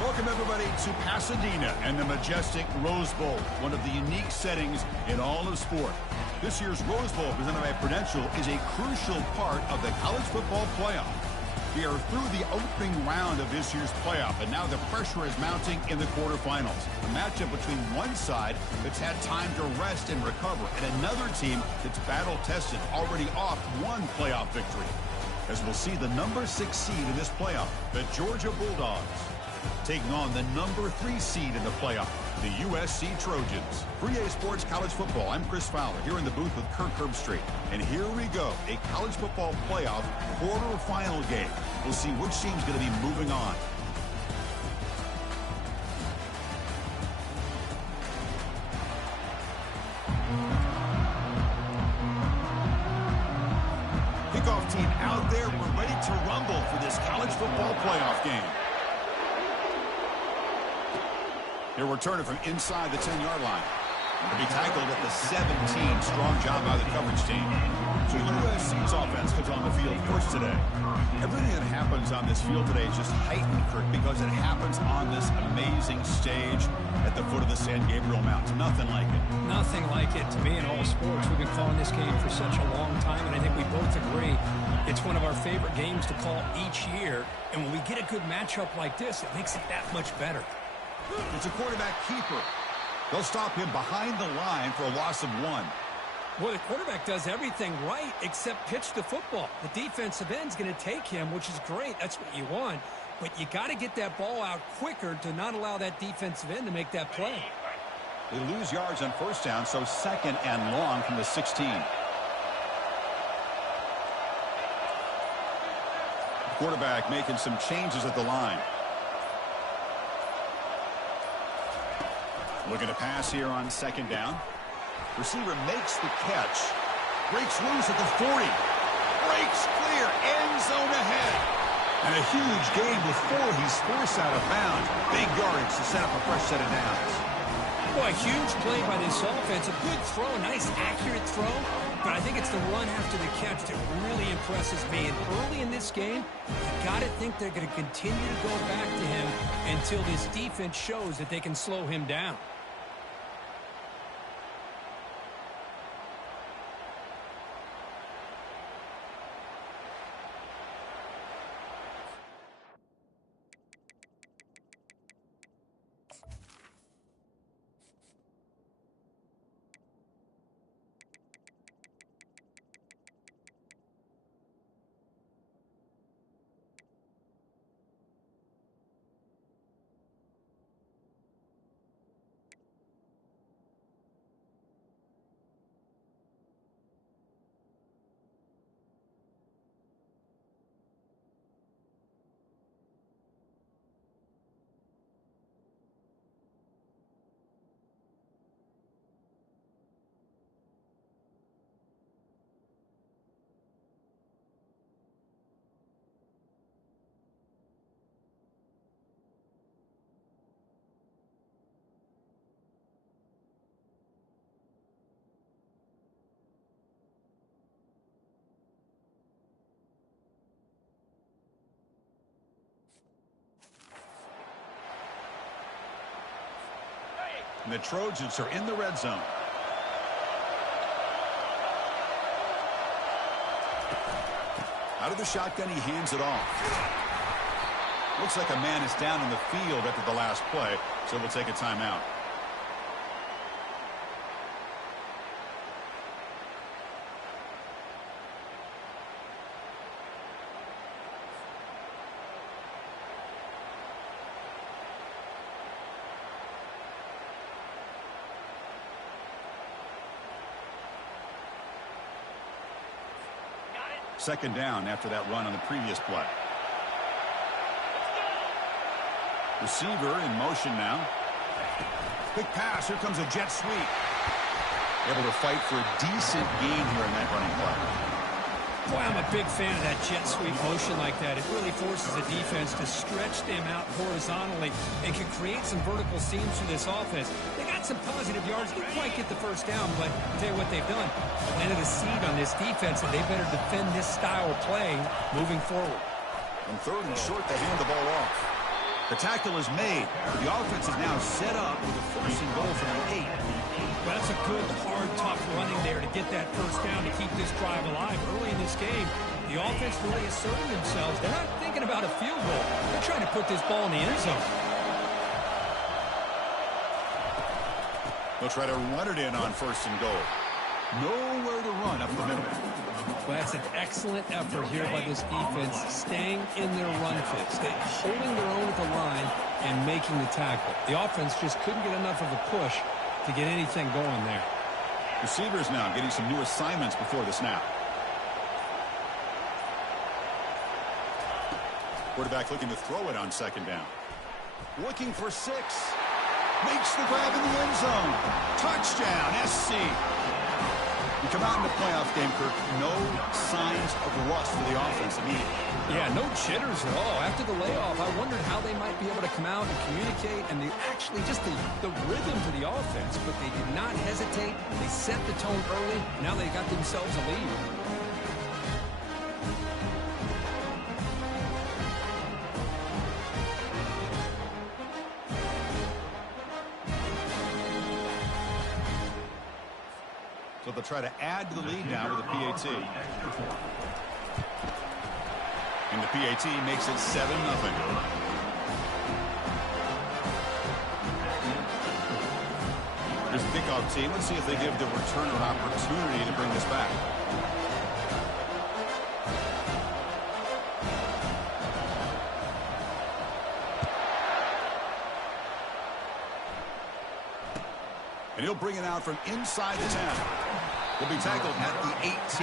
Welcome, everybody, to Pasadena and the majestic Rose Bowl, one of the unique settings in all of sport. This year's Rose Bowl, presented by Prudential, is a crucial part of the college football playoff. We are through the opening round of this year's playoff, and now the pressure is mounting in the quarterfinals. A matchup between one side that's had time to rest and recover, and another team that's battle-tested, already off one playoff victory. As we'll see the number 6 seed in this playoff, the Georgia Bulldogs, taking on the number 3 seed in the playoff, the USC Trojans. For EA Sports College Football, I'm Chris Fowler here in the booth with Kirk Herbstreit. And here we go, a college football playoff quarterfinal game. We'll see which team's going to be moving on. Kickoff team out there. We're ready to rumble for this college football playoff game. Here we're turning from inside the 10-yard line. To be tackled at the 17. Strong job by the coverage team. So USC's offense comes on the field first today. Everything that happens on this field today is just heightened, Kirk, because it happens on this amazing stage at the foot of the San Gabriel Mountains. Nothing like it. Nothing like it to me in all sports. We've been calling this game for such a long time, and I think we both agree it's one of our favorite games to call each year. And when we get a good matchup like this, it makes it that much better. It's a quarterback keeper. They'll stop him behind the line for a loss of 1. Well, the quarterback does everything right except pitch the football. The defensive end's going to take him, which is great. That's what you want. But you got to get that ball out quicker to not allow that defensive end to make that play. They lose yards on first down, so 2nd and long from the 16. The quarterback making some changes at the line. Looking to pass here on 2nd down. Receiver makes the catch. Breaks loose at the 40. Breaks clear. End zone ahead. And a huge gain before he's forced out of bounds. Big yardage to set up a fresh set of downs. Boy, a huge play by this offense. A good throw, a nice accurate throw. But I think it's the run after the catch that really impresses me. And early in this game, you got to think they're going to continue to go back to him until this defense shows that they can slow him down. And the Trojans are in the red zone. Out of the shotgun, he hands it off. Looks like a man is down in the field after the last play, so we'll take a timeout. Second down after that run on the previous play. Receiver in motion now. Big pass. Here comes a jet sweep. Able to fight for a decent gain here in that running play. Boy, I'm a big fan of that jet sweep motion like that. It really forces the defense to stretch them out horizontally and can create some vertical seams for this offense. They got some positive yards. Didn't quite get the first down, but I'll tell you what they've done. Planted a seed on this defense, and they better defend this style of play moving forward. On 3rd and short, they hand the ball off. The tackle is made. The offense is now set up with a first and goal from the 8. Well, that's a good, hard, tough running there to get that first down to keep this drive alive. Early in this game, the offense really asserting themselves. They're not thinking about a field goal. They're trying to put this ball in the end zone. They'll try to run it in on first and goal. Nowhere to run up the middle. Well, that's an excellent effort here by this defense, staying in their run fit, holding their own at the line and making the tackle. The offense just couldn't get enough of a push to get anything going there. Receivers now getting some new assignments before the snap. Quarterback looking to throw it on second down. Looking for 6. Makes the grab in the end zone. Touchdown, SC. You come out in the playoff game, Kirk, no signs of rust for the offense immediately. Yeah, no jitters at all. After the layoff, I wondered how they might be able to come out and communicate, and actually just the rhythm to the offense, but they did not hesitate. They set the tone early. Now they got themselves a lead. So they'll try to add to the lead now with a PAT. And the PAT makes it 7-0. Here's the kickoff team. Let's see if they give the returner an opportunity to bring this back. And he'll bring it out from inside the 10. Will be tackled at the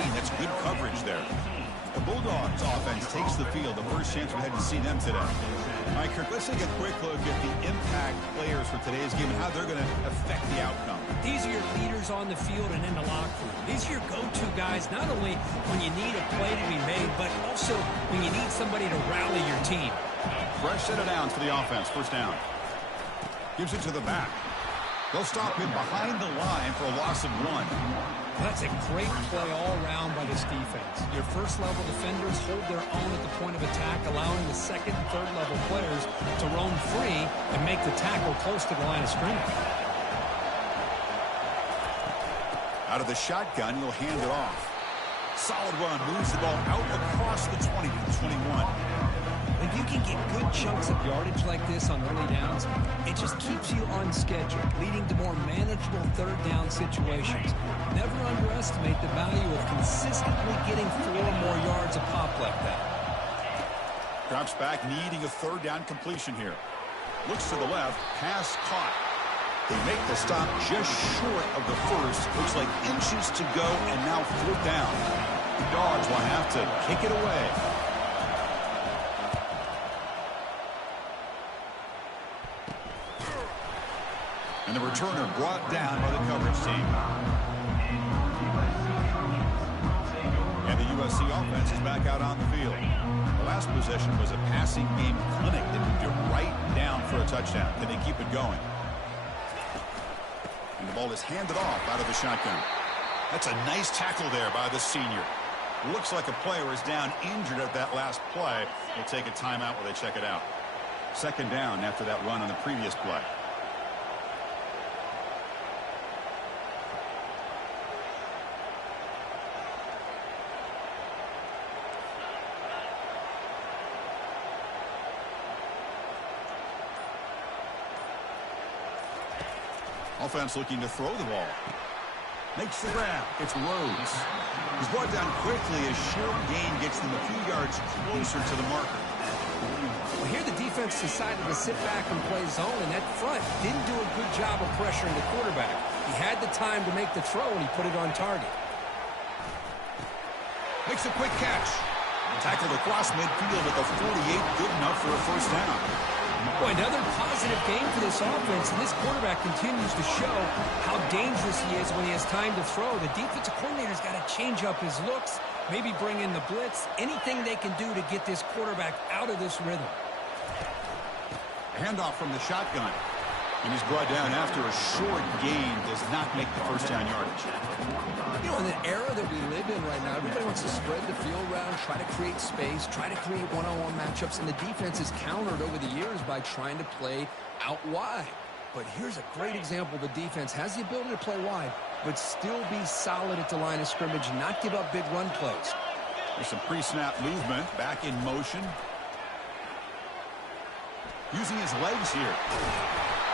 18. That's good coverage there. The Bulldogs offense takes the field. The first chance we had to see them today. All right, Kirk, let's take a quick look at the impact players for today's game and how they're going to affect the outcome. These are your leaders on the field and in the locker room. These are your go-to guys, not only when you need a play to be made, but also when you need somebody to rally your team. Fresh set of downs for the offense. First down. Gives it to the back. They'll stop him behind the line for a loss of 1. That's a great play all around by this defense. Your first-level defenders hold their own at the point of attack, allowing the second and third-level players to roam free and make the tackle close to the line of scrimmage. Out of the shotgun, he'll hand it off. Solid run, moves the ball out across the 20 to the 21. When you can get good chunks of yardage like this on early downs, it just keeps you on schedule, leading to more manageable third down situations. Never underestimate the value of consistently getting 4 more yards a pop like that. Drops back, needing a third down completion here. Looks to the left, pass caught. They make the stop just short of the first. Looks like inches to go, and now 4th down. The Dogs will have to kick it away. And the returner brought down by the coverage team. And the USC offense is back out on the field. The last possession was a passing game clinic that moved it right down for a touchdown. Can they keep it going? And the ball is handed off out of the shotgun. That's a nice tackle there by the senior. Looks like a player is down injured at that last play. We'll take a timeout while they check it out. Second down after that run on the previous play. Offense looking to throw the ball. Makes the grab. It's Rhodes. He's brought down quickly as short gain gets them a few yards closer to the marker. Well, here the defense decided to sit back and play zone, and that front didn't do a good job of pressuring the quarterback. He had the time to make the throw, and he put it on target. Makes a quick catch. Tackled across midfield at the 48. Good enough for a first down. Boy, another positive game for this offense, and this quarterback continues to show how dangerous he is when he has time to throw. The defensive coordinator's got to change up his looks, maybe bring in the blitz, anything they can do to get this quarterback out of this rhythm. Handoff from the shotgun. And he's brought down after a short gain. Does not make the first down yardage. You know, in the era that we live in right now, everybody wants to spread the field around, try to create space, try to create one-on-one matchups, and the defense is countered over the years by trying to play out wide. But here's a great example. The defense has the ability to play wide, but still be solid at the line of scrimmage, not give up big run plays. There's some pre-snap movement, back in motion. Using his legs here.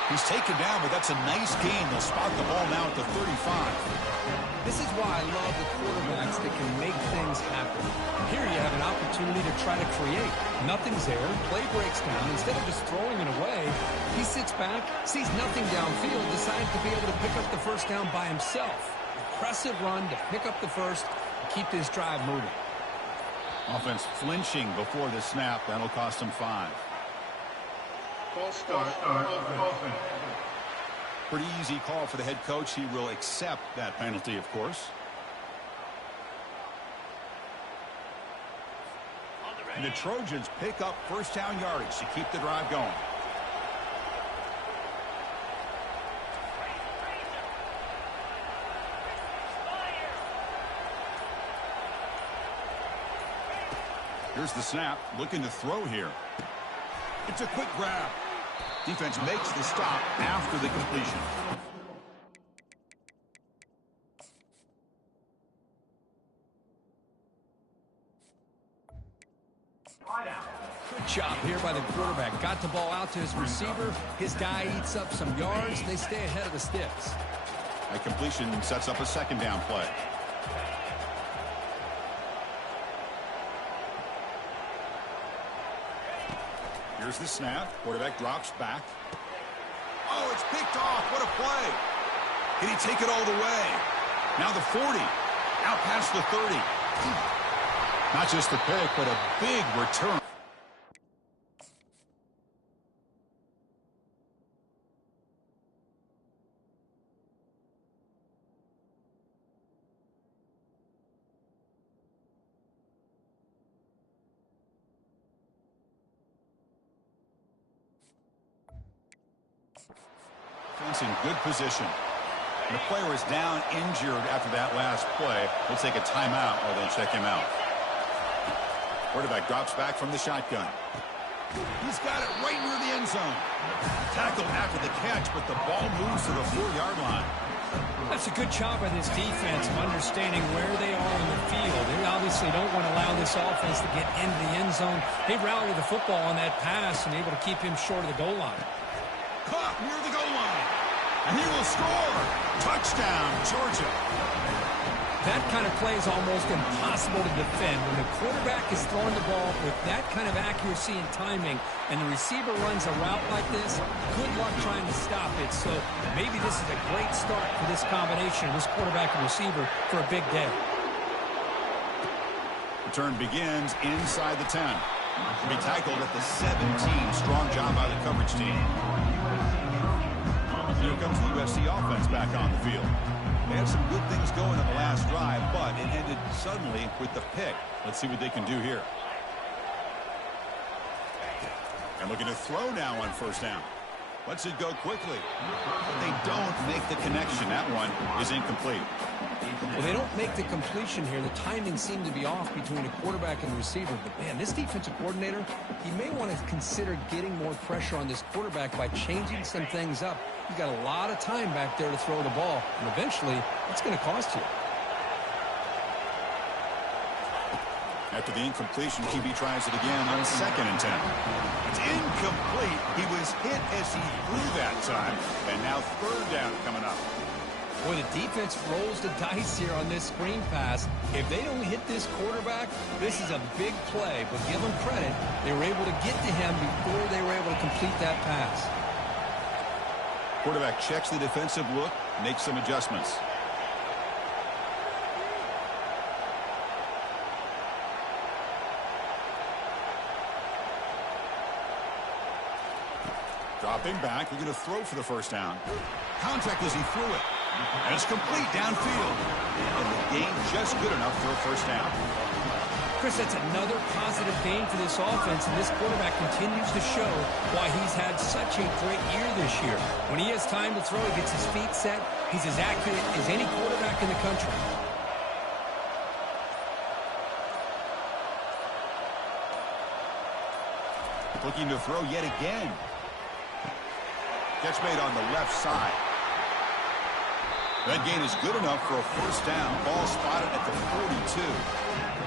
He's taken down, but that's a nice gain. They'll spot the ball now at the 35. This is why I love the quarterbacks that can make things happen. Here you have an opportunity to try to create. Nothing's there. Play breaks down. Instead of just throwing it away, he sits back, sees nothing downfield, decides to be able to pick up the first down by himself. Impressive run to pick up the first and keep this drive moving. Offense flinching before the snap. That'll cost him 5. Pretty easy call for the head coach. He will accept that penalty, of course. And the Trojans pick up first down yardage to keep the drive going. Here's the snap, looking to throw here. It's a quick grab. Defense makes the stop after the completion. Good job here by the quarterback. Got the ball out to his receiver. His guy eats up some yards. They stay ahead of the sticks. That completion sets up a second down play. Here's the snap. Quarterback drops back. Oh, it's picked off. What a play. Can he take it all the way? Now the 40. Out past the 30. Not just a pick, but a big return. In good position. And the player is down injured after that last play. They'll take a timeout while they check him out. Quarterback drops back from the shotgun. He's got it right near the end zone. Tackled after the catch, but the ball moves to the 4-yard line. That's a good job by this defense of understanding where they are in the field. They obviously don't want to allow this offense to get into the end zone. They rallied the football on that pass and able to keep him short of the goal line. Caught near the goal line. And he will score. Touchdown, Georgia. That kind of play is almost impossible to defend. When the quarterback is throwing the ball with that kind of accuracy and timing, and the receiver runs a route like this, good luck trying to stop it. So maybe this is a great start for this combination, this quarterback and receiver, for a big day. Return begins inside the 10. To be tackled at the 17. Strong job by the coverage team. Here comes the USC offense back on the field. They had some good things going on the last drive, but it ended suddenly with the pick. Let's see what they can do here. And looking to throw now on first down. Lets it go quickly. But they don't make the connection. That one is incomplete. Well, they don't make the completion here. The timing seemed to be off between a quarterback and a receiver. But, man, this defensive coordinator, he may want to consider getting more pressure on this quarterback by changing some things up. You've got a lot of time back there to throw the ball. And eventually, it's going to cost you. After the incompletion, QB tries it again on 2nd and 10. It's incomplete. He was hit as he threw that time. And now 3rd down coming up. Boy, the defense rolls the dice here on this screen pass. If they don't hit this quarterback, this is a big play. But give them credit. They were able to get to him before they were able to complete that pass. Quarterback checks the defensive look, makes some adjustments. Dropping back, looking to throw for the first down. Contact as he threw it. And it's complete downfield. And the gain just good enough for a first down. Chris, that's another positive gain for this offense, and this quarterback continues to show why he's had such a great year this year. When he has time to throw, he gets his feet set. He's as accurate as any quarterback in the country. Looking to throw yet again. Catch made on the left side. That gain is good enough for a first down. Ball spotted at the 42.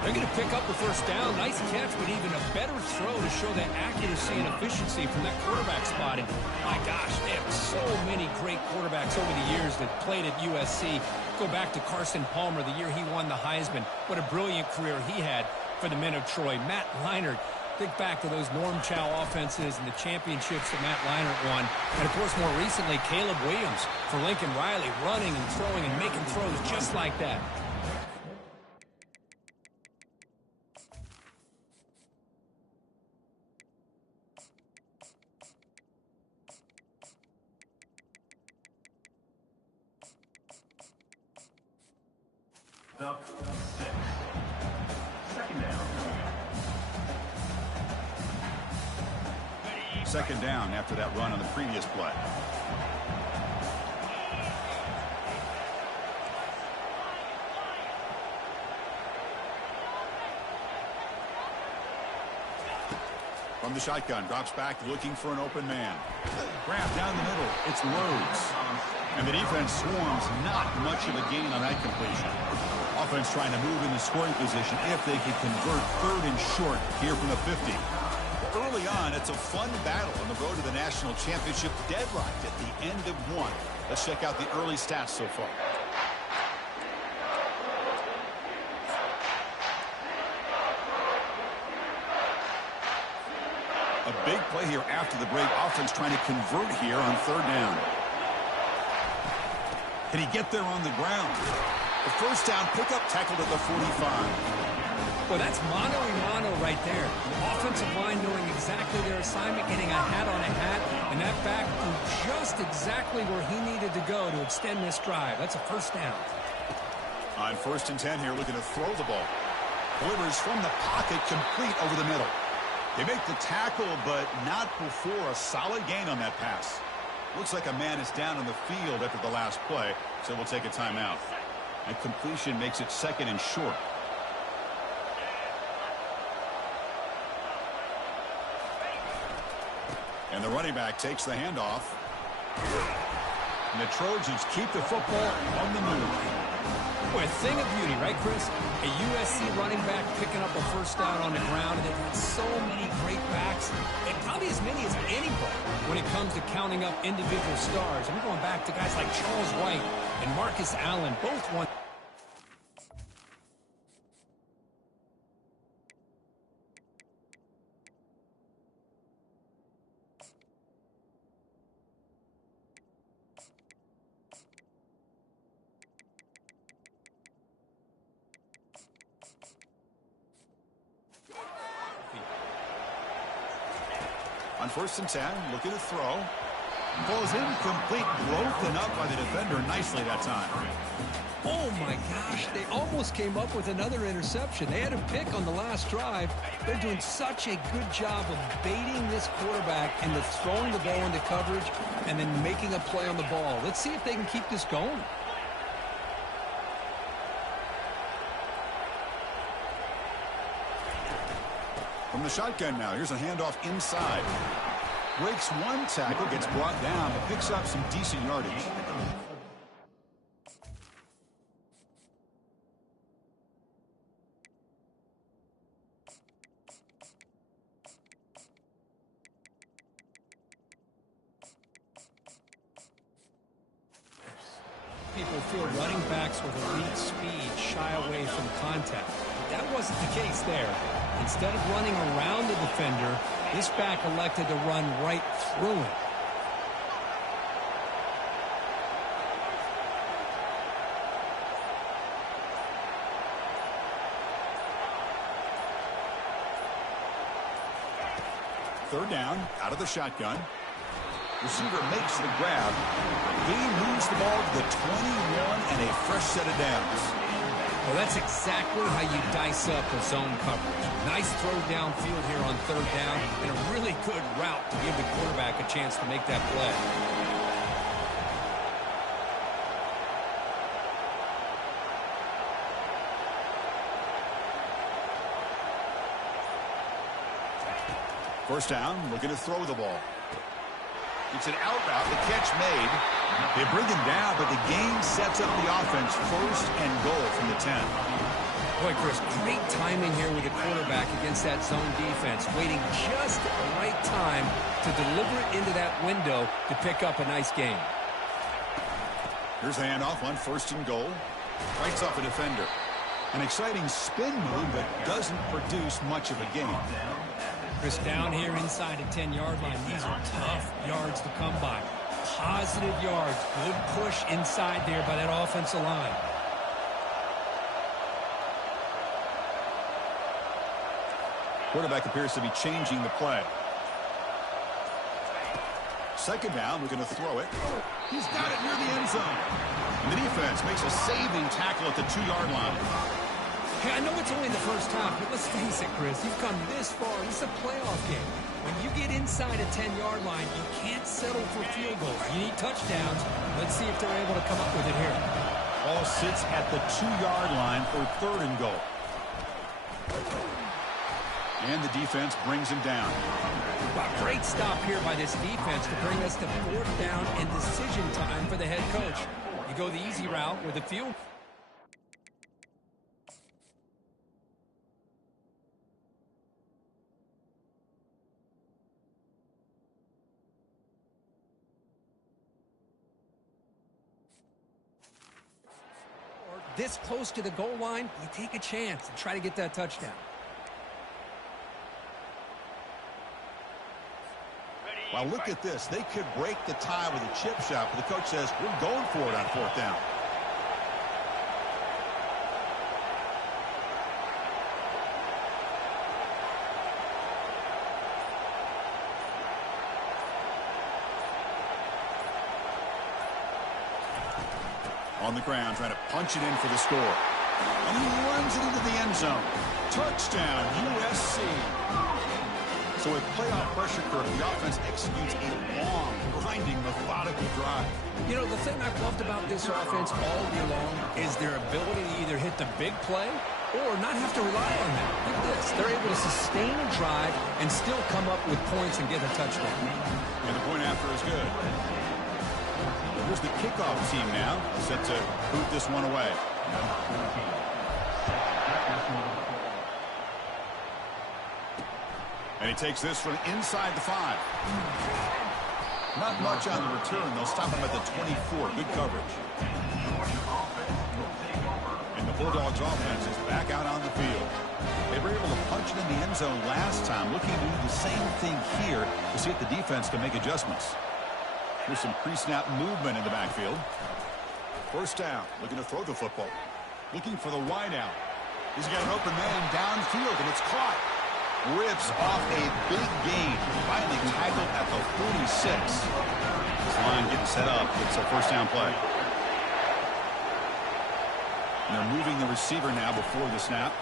They're going to pick up the first down. Nice catch, but even a better throw to show that accuracy and efficiency from that quarterback spot. And my gosh, they have so many great quarterbacks over the years that played at USC. Go back to Carson Palmer, the year he won the Heisman. What a brilliant career he had for the men of Troy. Matt Leinart. Think back to those Norm Chow offenses and the championships that Matt Leinart won. And, of course, more recently, Caleb Williams for Lincoln Riley, running and throwing and making throws just like that. Second down after that run on the previous play. From the shotgun, drops back looking for an open man. Grab down the middle. It's Rhodes. And the defense swarms, not much of a gain on that completion. Offense trying to move in the scoring position if they can convert third and short here from the 50. Early on, it's a fun battle on the road to the national championship, deadlocked at the end of one. Let's check out the early stats so far. A big play here after the break. Offense trying to convert here on third down. Can he get there on the ground? The first down pickup tackled at the 45. Well, that's mano-a-mano right there. Offensive line knowing exactly their assignment, getting a hat on a hat, and that back to just exactly where he needed to go to extend this drive. That's a first down. On 1st and 10 here, looking to throw the ball. Delivers from the pocket, complete over the middle. They make the tackle, but not before a solid gain on that pass. Looks like a man is down on the field after the last play, so we'll take a timeout. And completion makes it second and short. And the running back takes the handoff. And the Trojans keep the football on the move. Boy, a thing of beauty, right, Chris? A USC running back picking up a first down on the ground. They've had so many great backs, and probably as many as anybody when it comes to counting up individual stars. I'm going back to guys like Charles White and Marcus Allen, both won. On 1st and 10, looking to throw. Falls incomplete, broken up by the defender nicely that time. Oh, my gosh. They almost came up with another interception. They had a pick on the last drive. They're doing such a good job of baiting this quarterback into throwing the ball into coverage and then making a play on the ball. Let's see if they can keep this going. From the shotgun now, here's a handoff inside. Breaks one tackle, gets brought down, but picks up some decent yardage. People feel running backs with elite speed shy away from contact. That wasn't the case there. Instead of running around the defender, this back elected to run right through him. Third down, out of the shotgun. Receiver makes the grab. He moves the ball to the 21 and a fresh set of downs. Well, that's exactly how you dice up a zone coverage. Nice throw downfield here on third down, and a really good route to give the quarterback a chance to make that play. First down, looking to throw the ball. It's an out route, the catch made. They bring him down, but the game sets up the offense first and goal from the 10. Boy, Chris, great timing here with the quarterback against that zone defense, waiting just at the right time to deliver it into that window to pick up a nice gain. Here's the handoff on first and goal. Fights off a defender. An exciting spin move that doesn't produce much of a gain. Chris, down here inside the 10-yard line, these are tough yards to come by. Positive yards, good push inside there by that offensive line. Quarterback appears to be changing the play. Second down, we're going to throw it. He's got it near the end zone. And the defense makes a saving tackle at the 2-yard line. Hey, I know it's only the first time, but let's face it, Chris. You've come this far. This is a playoff game. When you get inside a 10-yard line, you can't settle for field goals. You need touchdowns. Let's see if they're able to come up with it here. Ball sits at the 2-yard line for third and goal. And the defense brings him down. Wow, great stop here by this defense to bring us to fourth down and decision time for the head coach. You go the easy route with a field. This close to the goal line, you take a chance and try to get that touchdown. Well, look at this. They could break the tie with a chip shot, but the coach says, we're going for it on fourth down. On the ground, trying to punch it in for the score. And he runs it into the end zone. Touchdown, USC. So with playoff pressure curve, the offense executes a long, grinding, methodical drive. You know, the thing I've loved about this offense all year long is their ability to either hit the big play or not have to rely on that. Look at this. They're able to sustain a drive and still come up with points and get a touchdown. And the point after is good. Here's the kickoff team now, set to boot this one away. And he takes this from inside the 5. Not much on the return. They'll stop him at the 24. Good coverage. And the Bulldogs offense is back out on the field. They were able to punch it in the end zone last time, looking to do the same thing here to see if the defense can make adjustments. Here's some pre-snap movement in the backfield. First down, looking to throw the football. Looking for the wideout. He's got an open man downfield, and it's caught. Rips off a big gain. Finally tackled at the 46. This line getting set up. It's a first down play. And they're moving the receiver now before the snap.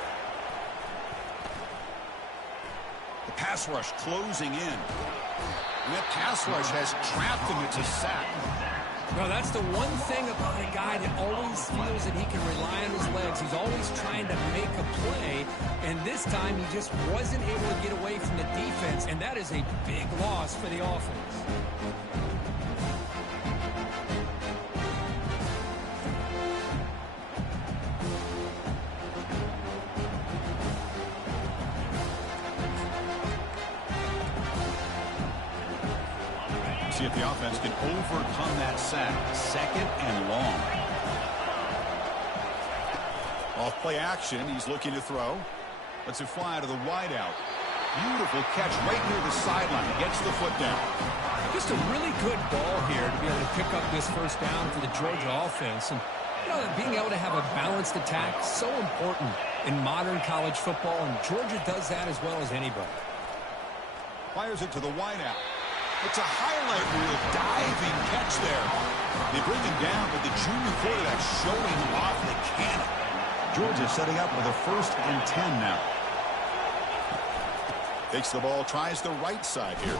The pass rush closing in. And that pass rush has trapped him. It's a sack. Well, that's the one thing about a guy that always feels that he can rely on his legs. He's always trying to make a play, and this time he just wasn't able to get away from the defense, and that is a big loss for the offense. See if the offense can overcome that sack. Second and long. Off play action. He's looking to throw. Lets it fly to the wideout. Beautiful catch right near the sideline. Gets the foot down. Just a really good ball here to be able to pick up this first down for the Georgia offense. And, you know, being able to have a balanced attack is so important in modern college football, and Georgia does that as well as anybody. Fires it to the wideout. It's a highlight reel diving catch there. They bring him down, but the junior quarterback showing off the cannon. Georgia setting up with a 1st and 10 now. Takes the ball, tries the right side here.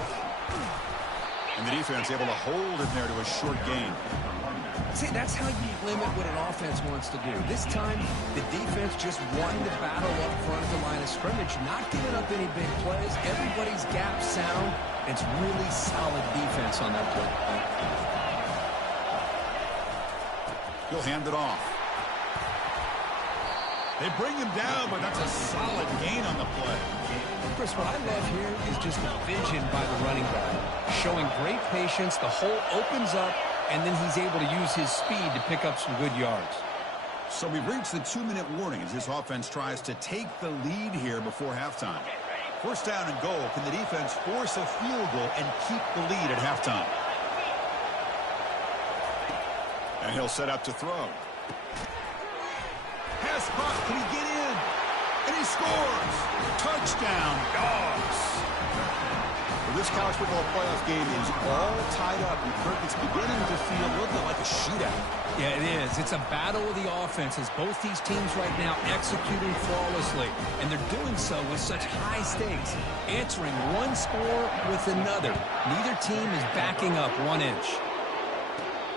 And the defense able to hold it there to a short gain. See, that's how you limit what an offense wants to do. This time, the defense just won the battle up front at the line of scrimmage, not giving up any big plays. Everybody's gap sound. It's really solid defense on that play. He'll hand it off. They bring him down, but that's a solid gain on the play. Chris, what I love here is just the vision by the running back. Showing great patience, the hole opens up, and then he's able to use his speed to pick up some good yards. So we've reached the 2-minute warning as this offense tries to take the lead here before halftime. 1st down and goal. Can the defense force a field goal and keep the lead at halftime? And he'll set up to throw. Pass caught. Can he get in? And he scores. Touchdown, Dogs. Well, this college football playoff game is all tied up. And Kirk, it's beginning to feel a little bit like a shootout. Yeah, it is. It's a battle of the offenses. Both these teams right now executing flawlessly. And they're doing so with such high stakes. Answering one score with another. Neither team is backing up 1 inch.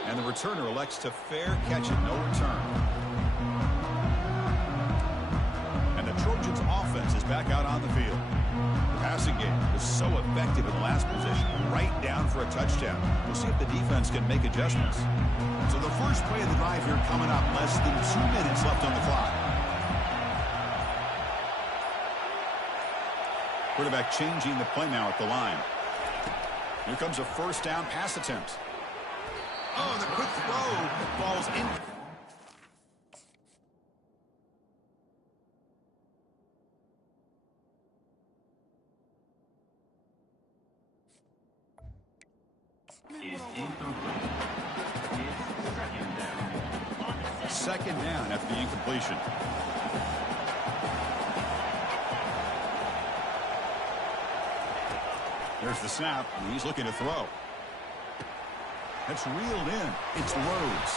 And the returner elects to fair catch it, no return. And the Trojans' offense is back out on the field. The passing game was so effective in the last position, right down for a touchdown. We'll see if the defense can make adjustments. So the first play of the drive here coming up, less than 2 minutes left on the clock. Quarterback changing the play now at the line. Here comes a 1st down pass attempt. Oh, the quick throw falls in. Second down after the incompletion. There's the snap, and he's looking to throw. That's reeled in. It's Rhodes.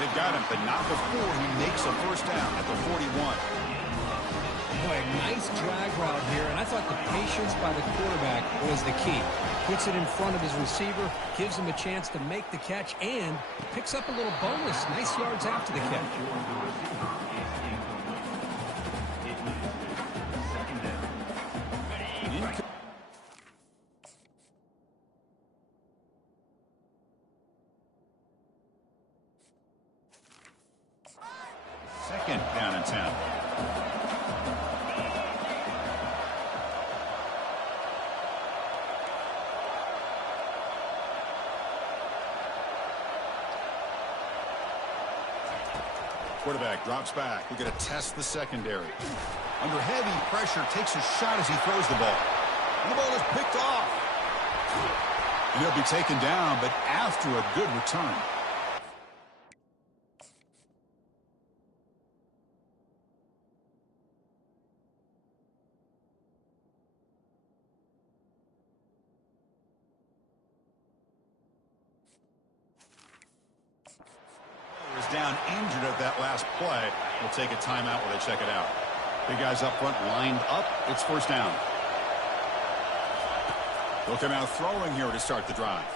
They've got him, but not before he makes a 1st down at the 41. Boy, nice drag route here, and I thought the patience by the quarterback was the key. Puts it in front of his receiver, gives him a chance to make the catch, and picks up a little bonus. Nice yards after the catch. Second down and 10. Quarterback drops back. We're going to test the secondary. Under heavy pressure, takes a shot as he throws the ball. And the ball is picked off. And he'll be taken down, but after a good return. Down injured at that last play. We'll take a timeout while they check it out. Big guys up front lined up. It's 1st down. They'll come out throwing here to start the drive.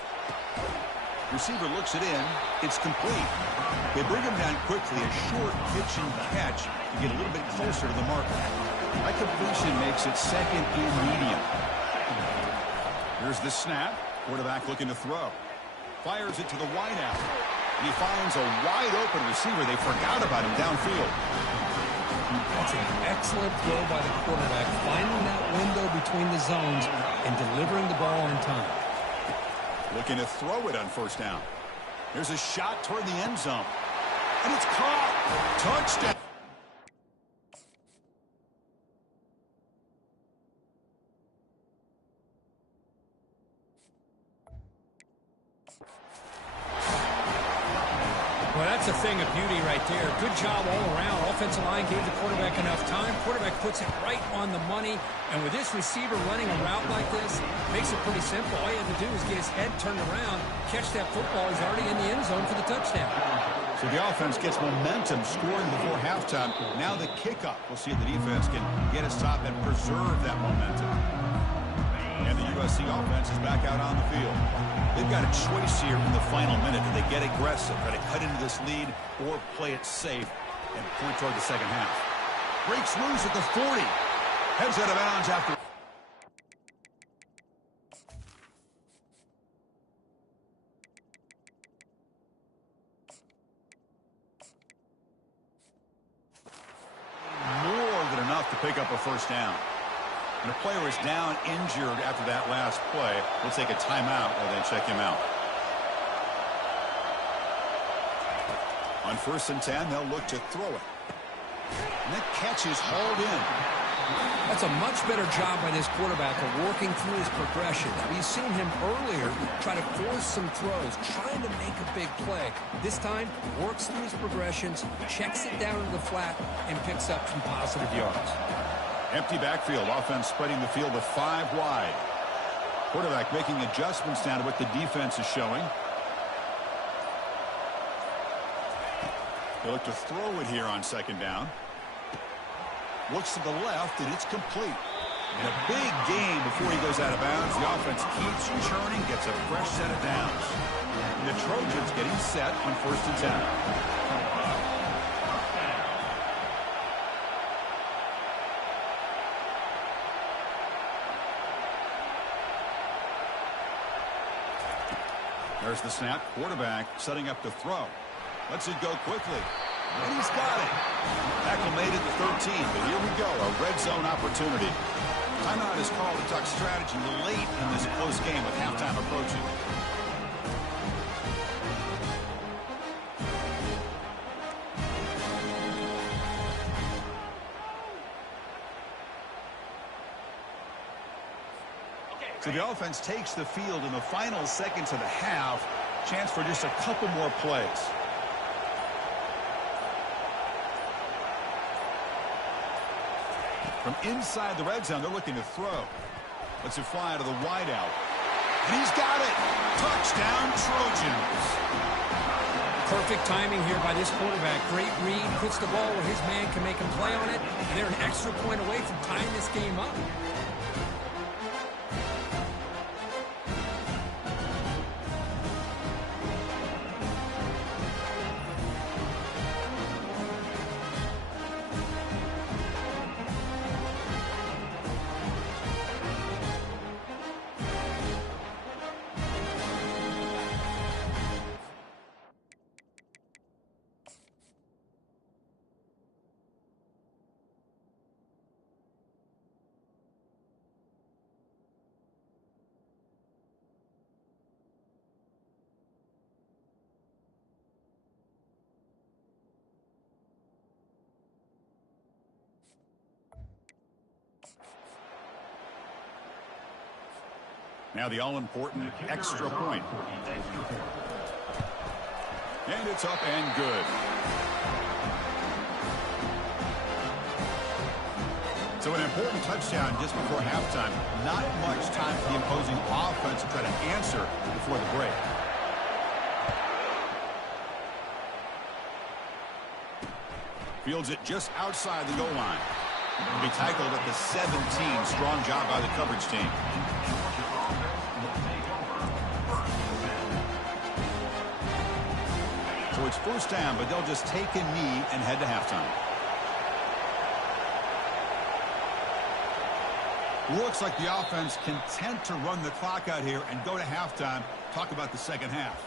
Receiver looks it in. It's complete. They bring him down quickly. A short pitch and catch to get a little bit closer to the marker. That completion makes it 2nd and medium. Here's the snap. Quarterback looking to throw. Fires it to the wideout. He finds a wide-open receiver. They forgot about him downfield. That's an excellent throw by the quarterback, finding that window between the zones and delivering the ball on time. Looking to throw it on 1st down. There's a shot toward the end zone. And it's caught. Touchdown. Well, that's a thing of beauty right there. Good job all around. Offensive line gave the quarterback enough time. Quarterback puts it right on the money. And with this receiver running a route like this, makes it pretty simple. All you have to do is get his head turned around, catch that football. He's already in the end zone for the touchdown. So the offense gets momentum scoring before halftime. Now the kickoff. We'll see if the defense can get a stop and preserve that momentum. And the USC offense is back out on the field. They've got a choice here in the final minute. Do they get aggressive, try to cut into this lead, or play it safe and point toward the second half? Breaks loose at the 40. Heads out of bounds after. More than enough to pick up a first down. And the player is down injured after that last play. We'll take a timeout while they check him out. On 1st and 10, they'll look to throw it. And that catch is hauled in. That's a much better job by this quarterback of working through his progression. We've seen him earlier try to force some throws, trying to make a big play. This time, works through his progressions, checks it down to the flat, and picks up some positive yards. Empty backfield. Offense spreading the field with 5 wide. Quarterback making adjustments down to what the defense is showing. They look to throw it here on 2nd down. Looks to the left, and it's complete. And a big gain before he goes out of bounds. The offense keeps churning, gets a fresh set of downs. And the Trojans getting set on 1st and 10. There's the snap. Quarterback setting up to throw. Lets it go quickly. And he's got it. Tackle made at the 13, but here we go, a red zone opportunity. Timeout is called to talk strategy late in this close game with halftime approaching. So the offense takes the field in the final seconds of the half. Chance for just a couple more plays. From inside the red zone, they're looking to throw. Lets it fly out of the wideout. And he's got it. Touchdown, Trojans. Perfect timing here by this quarterback. Great read, puts the ball where his man can make him play on it, and they're an extra point away from tying this game up. Now the all-important extra point. And it's up and good. So an important touchdown just before halftime. Not much time for the opposing offense to try to answer before the break. Fields it just outside the goal line. Will be tackled at the 17. Strong job by the coverage team. So it's 1st down, but they'll just take a knee and head to halftime. Looks like the offense content to run the clock out here and go to halftime. Talk about the second half.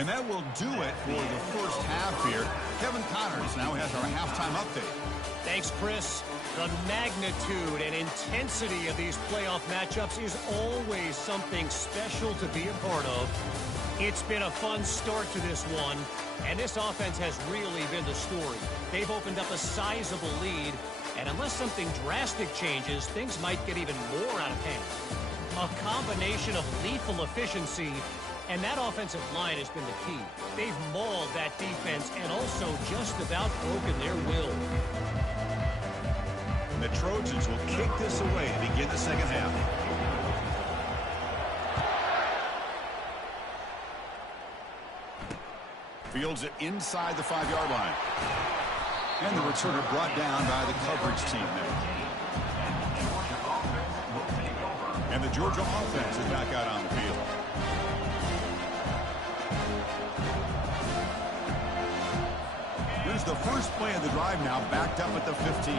And that will do it for the first half here. Kevin Connors now has our halftime update. Thanks, Chris. The magnitude and intensity of these playoff matchups is always something special to be a part of. It's been a fun start to this one, and this offense has really been the story. They've opened up a sizable lead, and unless something drastic changes, things might get even more out of hand. A combination of lethal efficiency, and that offensive line has been the key. They've mauled that defense and also just about broken their will. And the Trojans will kick this away to begin the second half. Fields it inside the 5-yard line. And the returner brought down by the coverage team there. And the Georgia offense is back out on the field. Here's the first play of the drive now, backed up at the 15.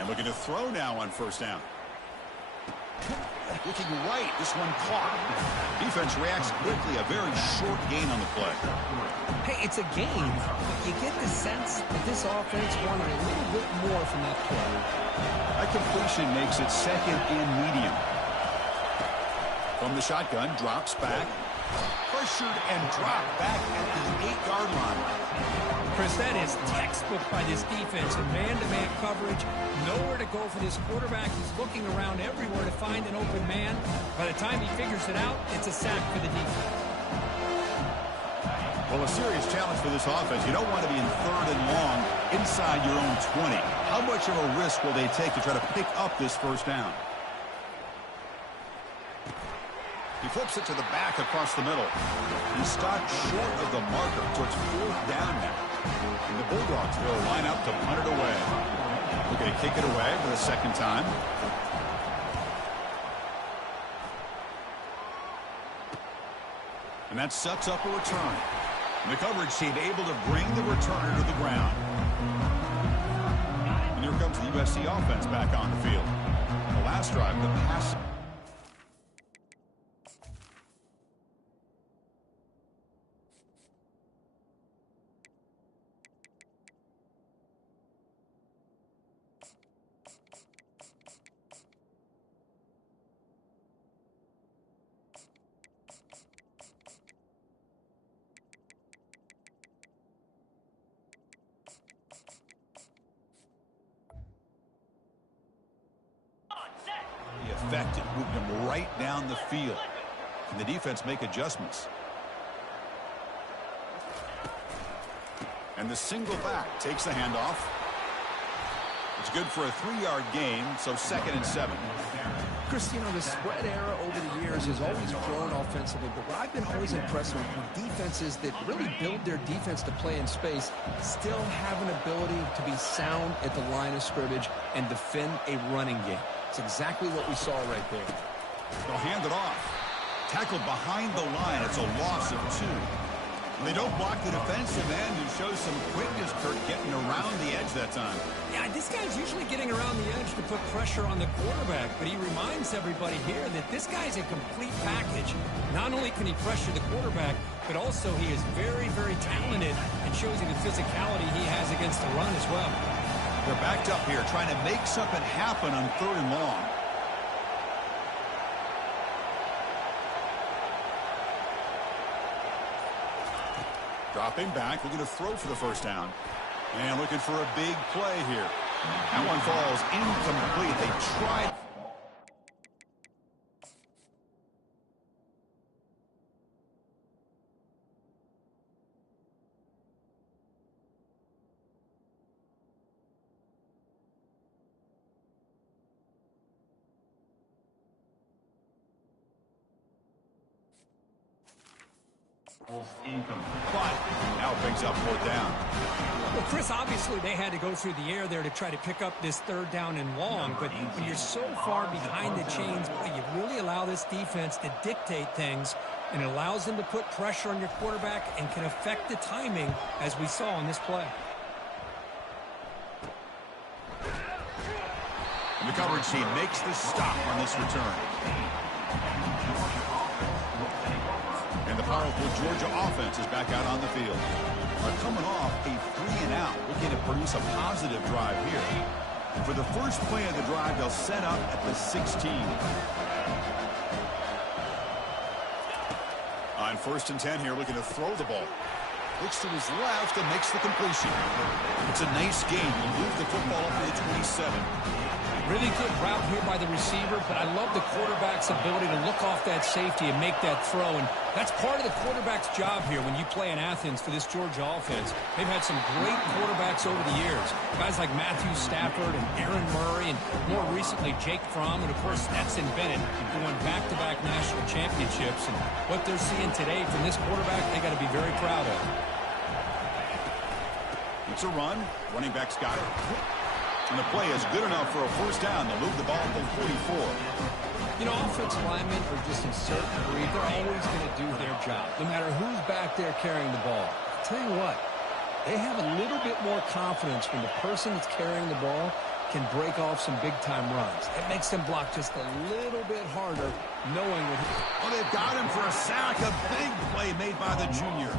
And looking to throw now on first down. Looking right, this one caught. Defense reacts quickly, a very short gain on the play. Hey, it's a game, but you get the sense that this offense wanted a little bit more from that play. A completion makes it second and medium. From the shotgun, drops back. Pressured and dropped back at the 8-yard line. Chris, that is textbook by this defense in man-to-man coverage. Nowhere to go for this quarterback. He's looking around everywhere to find an open man. By the time he figures it out, it's a sack for the defense. Well, a serious challenge for this offense. You don't want to be in third and long inside your own 20. How much of a risk will they take to try to pick up this first down? He flips it to the back across the middle. He stopped short of the marker, so it's fourth down now. And the Bulldogs will line up to punt it away. We're going to kick it away for the second time. And that sets up a return. And the coverage team able to bring the returner to the ground. And here comes the USC offense back on the field. The last drive, the pass. Effective, moved him right down the field. Can the defense make adjustments? And the single back takes the handoff. It's good for a 3-yard gain, so 2nd and 7. Chris, you know, the spread era over the years has always grown offensively, but what I've been always impressed with defenses that really build their defense to play in space still have an ability to be sound at the line of scrimmage and defend a running game. It's exactly what we saw right there. They'll hand it off. Tackled behind the line. It's a loss of 2. And they don't block the defensive end, who shows some quickness, Kurt, getting around the edge that time. Yeah, this guy's usually getting around the edge to put pressure on the quarterback, but he reminds everybody here that this guy's a complete package. Not only can he pressure the quarterback, but also he is very, very talented and shows you the physicality he has against the run as well. They're backed up here, trying to make something happen on 3rd and long. Dropping back, looking to throw for the first down. And looking for a big play here. That one falls incomplete. They tried. But now brings up 4th down. Well, Chris, obviously they had to go through the air there to try to pick up this 3rd down and long, but when you're so far behind the chains, you really allow this defense to dictate things, and it allows them to put pressure on your quarterback and can affect the timing, as we saw on this play. And the coverage team makes the stop on this return. And the powerful Georgia offense is back out on the field. They're coming off a 3-and-out, looking to produce a positive drive here. And for the first play of the drive, they'll set up at the 16. On 1st and 10 here, looking to throw the ball. Looks to his left and makes the completion. It's a nice gain. He'll move the football up to the 27. Really good route here by the receiver, but I love the quarterback's ability to look off that safety and make that throw. And that's part of the quarterback's job here when you play in Athens for this Georgia offense. They've had some great quarterbacks over the years. Guys like Matthew Stafford and Aaron Murray and more recently Jake Fromm and, of course, Stetson Bennett, who won back-to-back national championships. And what they're seeing today from this quarterback, they got to be very proud of. It's a run. Running back's got it. And the play is good enough for a first down. They'll move the ball from 44. You know, offensive linemen are just in certain breed. They're always going to do their job, no matter who's back there carrying the ball. I'll tell you what, they have a little bit more confidence when the person that's carrying the ball can break off some big-time runs. It makes them block just a little bit harder, knowing that. Oh, they've got him for a sack. A big play made by the junior.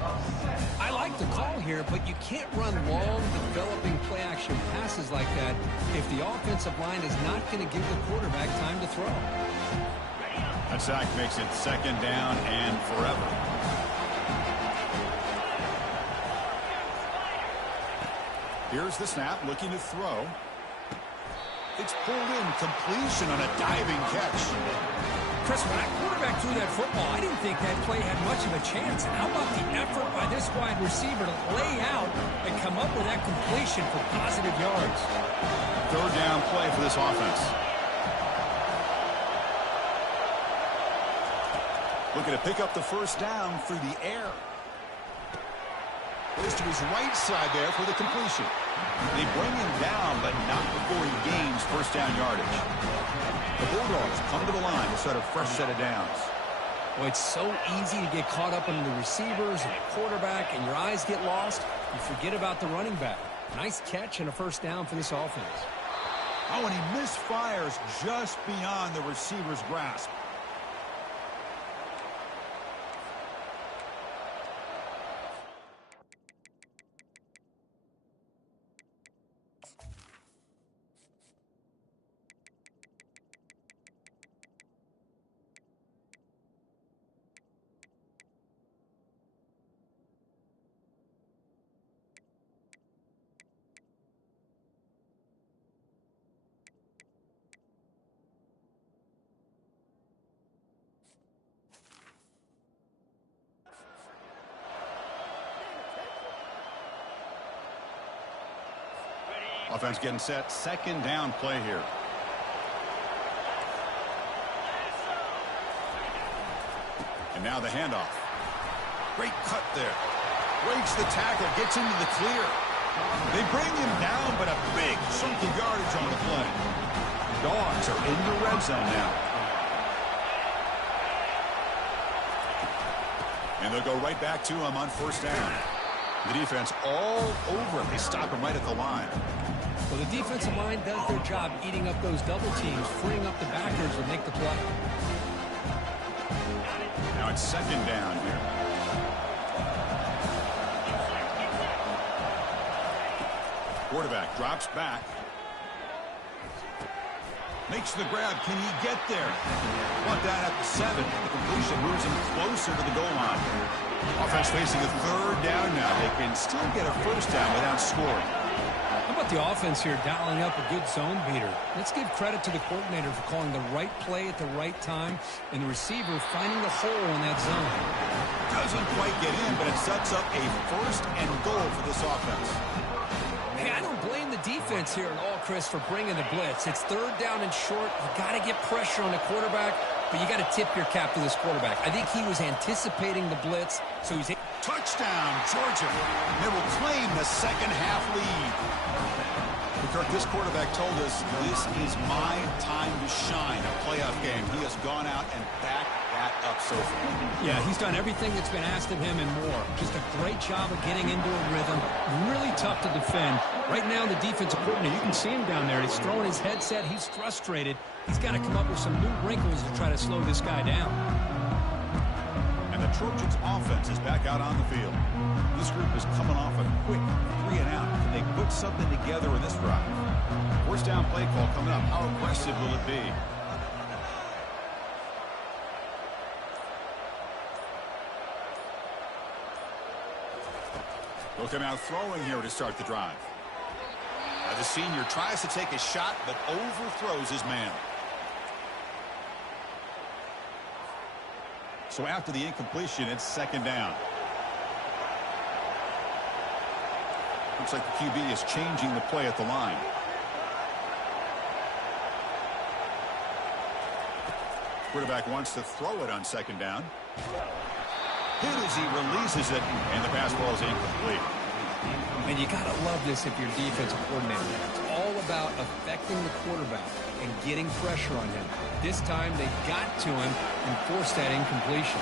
I like the call here, but you can't run long, developing play-action passes like that if the offensive line is not going to give the quarterback time to throw. That sack makes it 2nd down and forever. Here's the snap, looking to throw. It's pulled in, completion on a diving catch. Chris, when that quarterback threw that football, I didn't think that play had much of a chance. And how about the effort by this wide receiver to lay out and come up with that completion for positive yards? 3rd down play for this offense. Looking to pick up the first down through the air. Goes to his right side there for the completion. They bring him down, but not before he gains first down yardage. The Bulldogs come to the line to start a fresh set of downs. Well, it's so easy to get caught up in the receivers and the quarterback, and your eyes get lost. You forget about the running back. Nice catch and a first down for this offense. Oh, and he misfires just beyond the receiver's grasp. Offense getting set. 2nd down play here. And now the handoff. Great cut there. Breaks the tackle. Gets into the clear. They bring him down, but a big chunk of yardage on the play. Dogs are in the red zone now. And they'll go right back to him on first down. The defense all over him. They stop him right at the line. Well, the defensive line does their job eating up those double teams, freeing up the backers to make the play. Now it's 2nd down here. Quarterback drops back. Makes the grab. Can he get there? One down at the 7. The completion moves him closer to the goal line. Offense facing a 3rd down now. They can still get a first down without scoring. How about the offense here dialing up a good zone beater? Let's give credit to the coordinator for calling the right play at the right time and the receiver finding the hole in that zone. Doesn't quite get in, but it sets up a 1st and goal for this offense. Hey, I don't blame the defense here at all, Chris, for bringing the blitz. It's 3rd down and short. You got to get pressure on the quarterback, but you got to tip your cap to this quarterback. I think he was anticipating the blitz, so he's... Touchdown, Georgia. They will claim the 2nd half lead. Kirk, this quarterback told us this is my time to shine, a playoff game. He has gone out and backed that up so far. Yeah, he's done everything that's been asked of him and more. Just a great job of getting into a rhythm. Really tough to defend. Right now, the defensive coordinator, you can see him down there. He's throwing his headset. He's frustrated. He's got to come up with some new wrinkles to try to slow this guy down. Trojans offense is back out on the field. This group is coming off a quick 3 and out. Can they put something together in this drive? First down play call coming up. How aggressive will it be? Looking out throwing here to start the drive. The senior tries to take a shot, but overthrows his man. So after the incompletion, it's second down. Looks like the QB is changing the play at the line. Quarterback wants to throw it on second down. Hit as he releases it, and the pass ball is incomplete. And you got to love this if you're a defensive coordinator. It's all about affecting the quarterback and getting pressure on him. This time they got to him and forced that incompletion.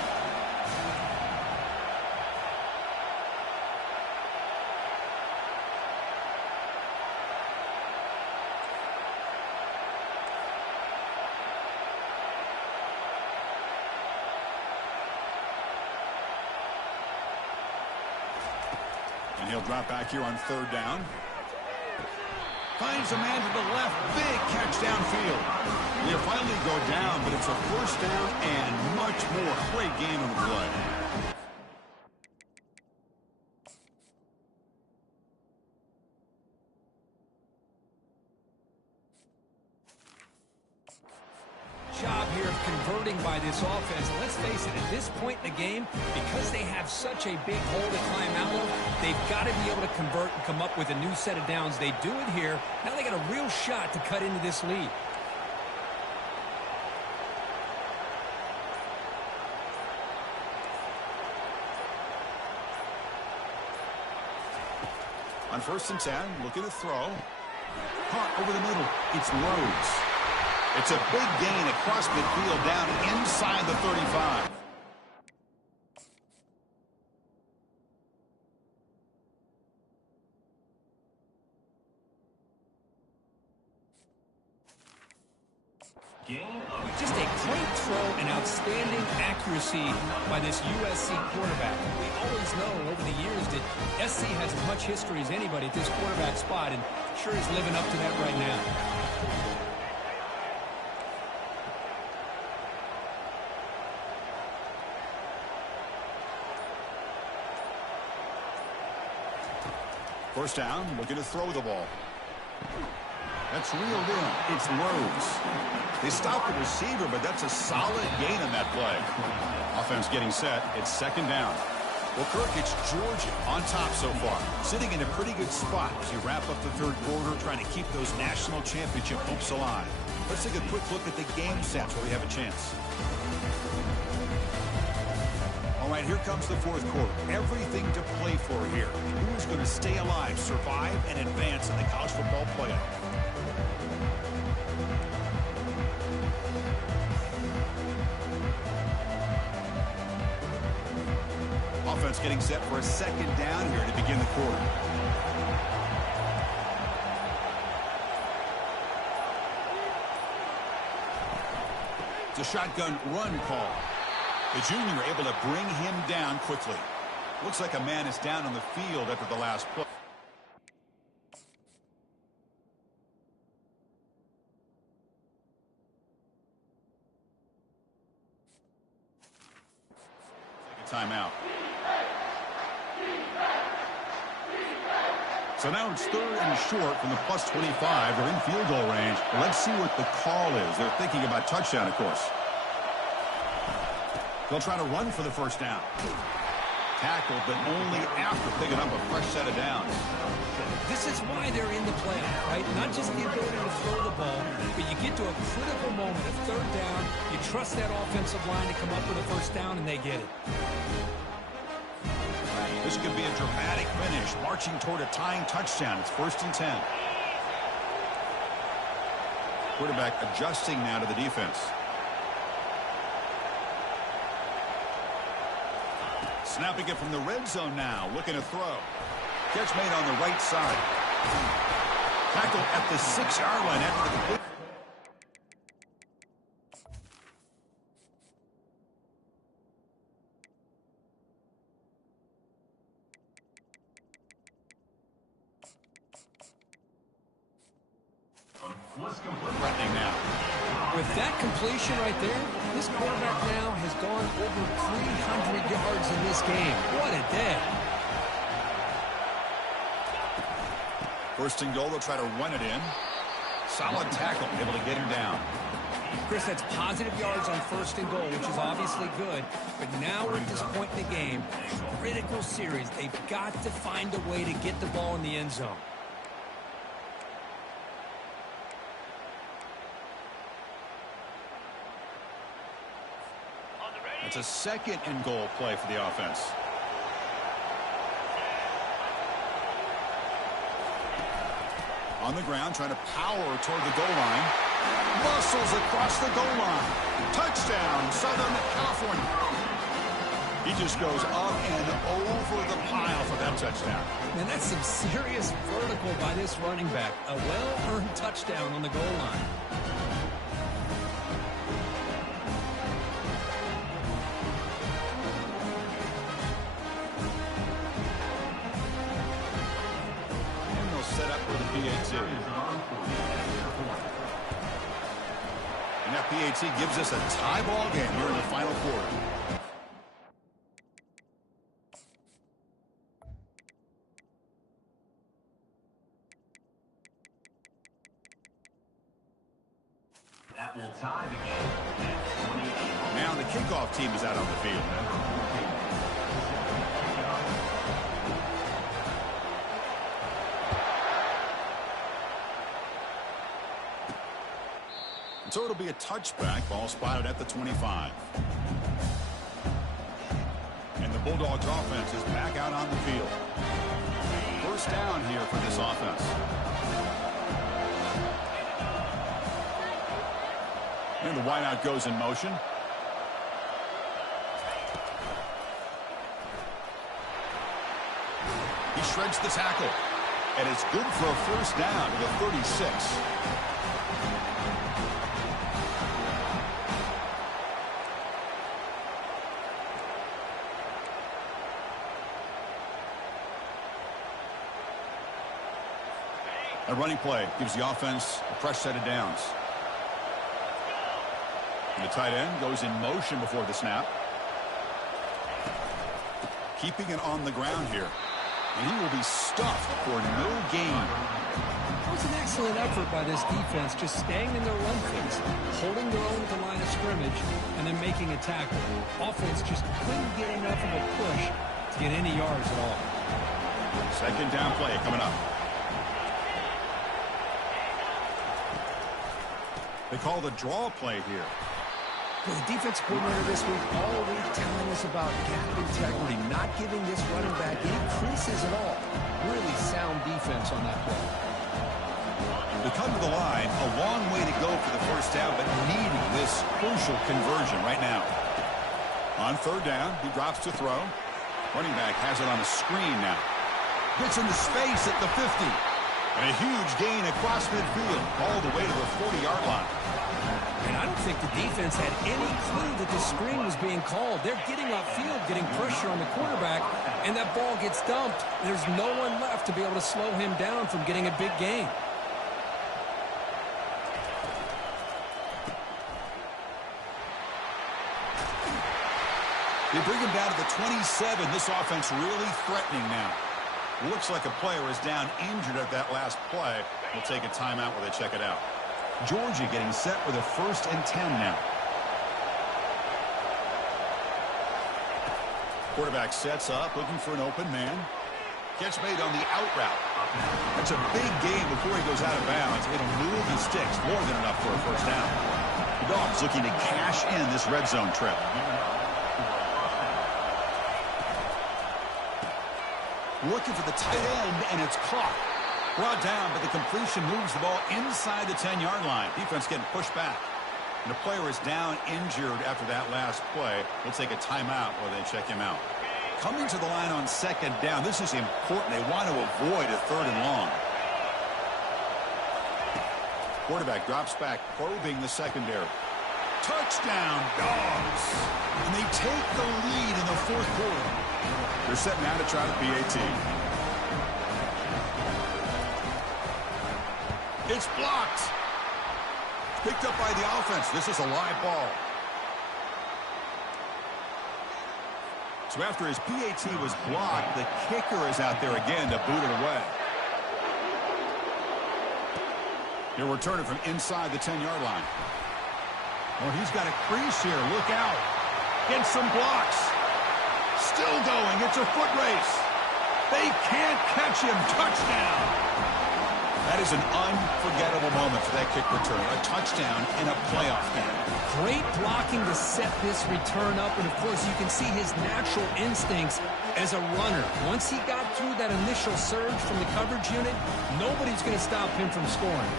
And he'll drop back here on third down. Finds a man to the left. Big catch downfield. He'll finally go down, but it's a first down and much more. Great game of the play. Job here of converting by this offense. And let's face it, at this point in the game, because they have such a big hole to climb out of, they've got to be able to convert and come up with a new set of downs. They do it here. Now they got a real shot to cut into this lead. On 1st and 10, looking to throw. Caught over the middle. It's Rhodes. It's a big gain across midfield down inside the 35. Just a great throw and outstanding accuracy by this USC quarterback. We always know over the years that SC has as much history as anybody at this quarterback spot, and sure is living up to that right now. First down, looking to throw the ball. That's reeled in. It's Rhodes. They stop the receiver, but that's a solid gain on that play. Offense getting set. It's second down. Well, Kirk, it's Georgia on top so far. Sitting in a pretty good spot as you wrap up the third quarter, trying to keep those national championship hopes alive. Let's take a quick look at the game stats where we have a chance. All right, here comes the fourth quarter. Everything to play for here. Who is going to stay alive, survive, and advance in the college football playoff? Offense getting set for a second down here to begin the quarter. It's a shotgun run call. The junior able to bring him down quickly. Looks like a man is down on the field after the last play. Take a timeout. So now it's third and short from the plus 25. They're in field goal range. Let's see what the call is. They're thinking about touchdown, of course. They'll try to run for the first down. Tackled, but only after picking up a fresh set of downs. This is why they're in the playoff, right? Not just the ability to throw the ball, but you get to a critical moment, a third down. You trust that offensive line to come up with a first down, and they get it. This could be a dramatic finish, marching toward a tying touchdown. It's 1st and 10. Quarterback adjusting now to the defense. Snapping it from the red zone now, looking to throw. Catch made on the right side. Tackle at the 6-yard line after the complete. Threatening now. With that completion right there, this quarterback now has gone over 300 yards in this game. What a day. First and goal, they'll try to run it in. Solid tackle, able to get him down. Chris, that's positive yards on first and goal, which is obviously good. But now we're at this point in the game, critical series. They've got to find a way to get the ball in the end zone. It's a second and goal play for the offense. On the ground, trying to power toward the goal line. Muscles across the goal line. Touchdown, Southern California. He just goes up and over the pile for that touchdown. Man, that's some serious vertical by this running back. A well-earned touchdown on the goal line. Set up for the PAT. And that PAT gives us a tie ball game here in the final quarter. That will tie the game. Now the kickoff team is out on the field. So it'll be a touchback. Ball spotted at the 25. And the Bulldogs offense is back out on the field. First down here for this offense. And the wideout goes in motion. He shreds the tackle. And it's good for a first down to the 36. A running play gives the offense a fresh set of downs. And the tight end goes in motion before the snap. Keeping it on the ground here. And he will be stuffed for no gain. It was an excellent effort by this defense, just staying in their run phase, holding their own at the line of scrimmage, and then making a tackle. Offense just couldn't get enough of a push to get any yards at all. Second down play coming up. They call the draw play here. The defense coordinator this week all week telling us about gap integrity, not giving this running back any creases at all. Really sound defense on that play. They come to the line, a long way to go for the first down, but needing this crucial conversion right now. On third down, he drops to throw. Running back has it on a screen now. Gets into space at the 50. And a huge gain across midfield, all the way to the 40-yard line. And I don't think the defense had any clue that the screen was being called. They're getting upfield, getting pressure on the quarterback, and that ball gets dumped. There's no one left to be able to slow him down from getting a big gain. They bring him down to the 27. This offense really threatening now. Looks like a player is down injured at that last play. We'll take a timeout while they check it out. Georgia getting set with a 1st and 10 now. Quarterback sets up, looking for an open man. Catch made on the out route. That's a big gain before he goes out of bounds. It'll move the sticks, more than enough for a first down. The Dogs looking to cash in this red zone trip. Looking for the tight end, and it's caught. Brought down, but the completion moves the ball inside the 10-yard line. Defense getting pushed back. And the player is down injured after that last play. We'll take a timeout while they check him out. Coming to the line on second down. This is important. They want to avoid a third and long. Quarterback drops back, probing the secondary. Touchdown, Dogs. And they take the lead in the fourth quarter. They're setting out to try the PAT. It's blocked. Picked up by the offense. This is a live ball. So after his PAT was blocked, the kicker is out there again to boot it away. He'll return it from inside the 10-yard line. Oh, he's got a crease here. Look out. Gets some blocks. Still going. It's a foot race. They can't catch him. Touchdown. That is an unforgettable moment for that kick return. A touchdown in a playoff game. Great blocking to set this return up, and of course you can see his natural instincts as a runner. Once he got through that initial surge from the coverage unit, nobody's going to stop him from scoring.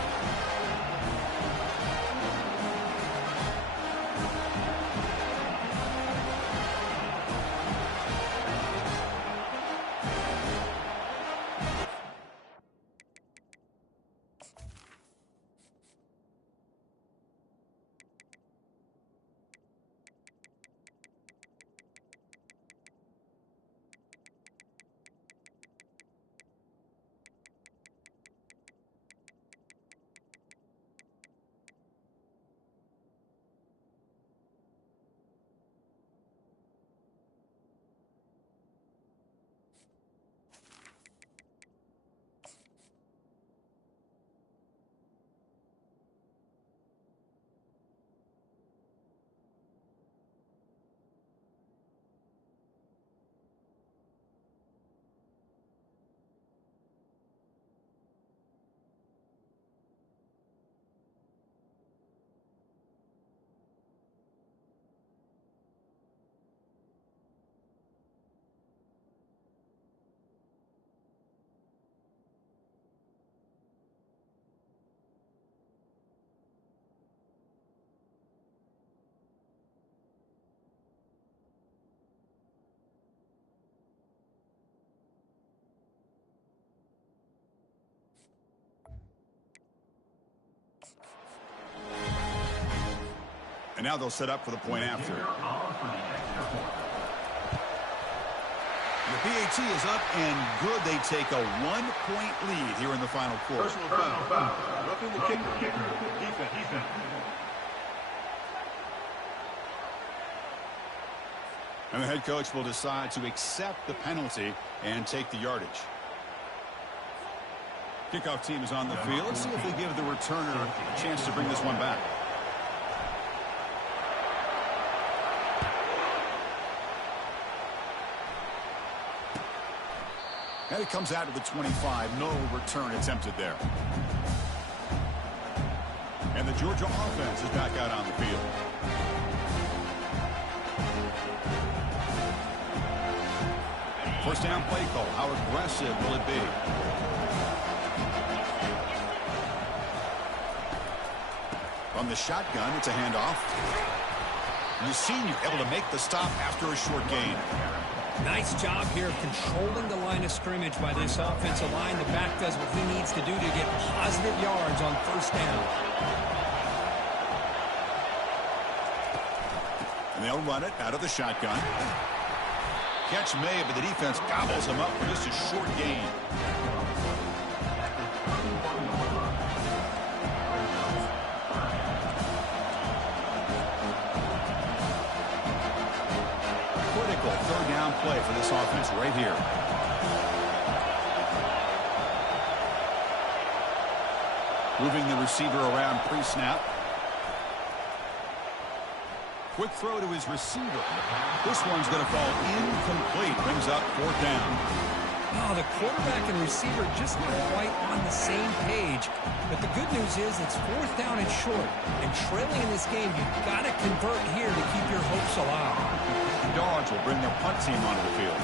And now they'll set up for the point after. The PAT is up and good. They take a 1-point lead here in the final quarter. Personal foul. Roughing the kicker. Defense. And the head coach will decide to accept the penalty and take the yardage. Kickoff team is on the field. Let's see if they give the returner a chance to bring this one back. And it comes out to the 25. No return attempted there. And the Georgia offense is back out on the field. First down play call. How aggressive will it be? From the shotgun, it's a handoff. The senior able to make the stop after a short gain. Nice job here of controlling the line of scrimmage by this offensive line. The back does what he needs to do to get positive yards on first down. And they'll run it out of the shotgun. Catch made, but the defense gobbles him up for just a short gain. Third down play for this offense right here. Moving the receiver around pre-snap. Quick throw to his receiver. This one's going to fall incomplete. Brings up fourth down. Oh, the quarterback and receiver just not quite on the same page. But the good news is it's fourth down and short. And trailing in this game, you've got to convert here to keep your hopes alive. The Dogs will bring their punt team onto the field.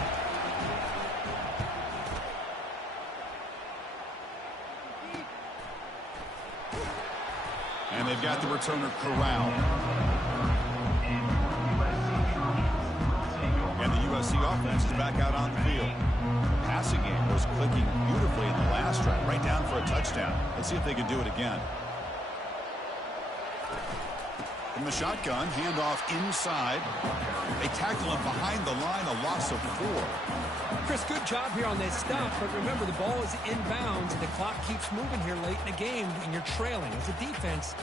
And they've got the returner corralled. And the USC offense is back out on the field. The passing game was clicking beautifully in the last drive, right down for a touchdown. Let's see if they can do it again. From the shotgun, handoff inside. They tackle him behind the line, a loss of 4. Chris, good job here on that stop, but remember the ball is inbounds and the clock keeps moving here late in the game and you're trailing. As a defense,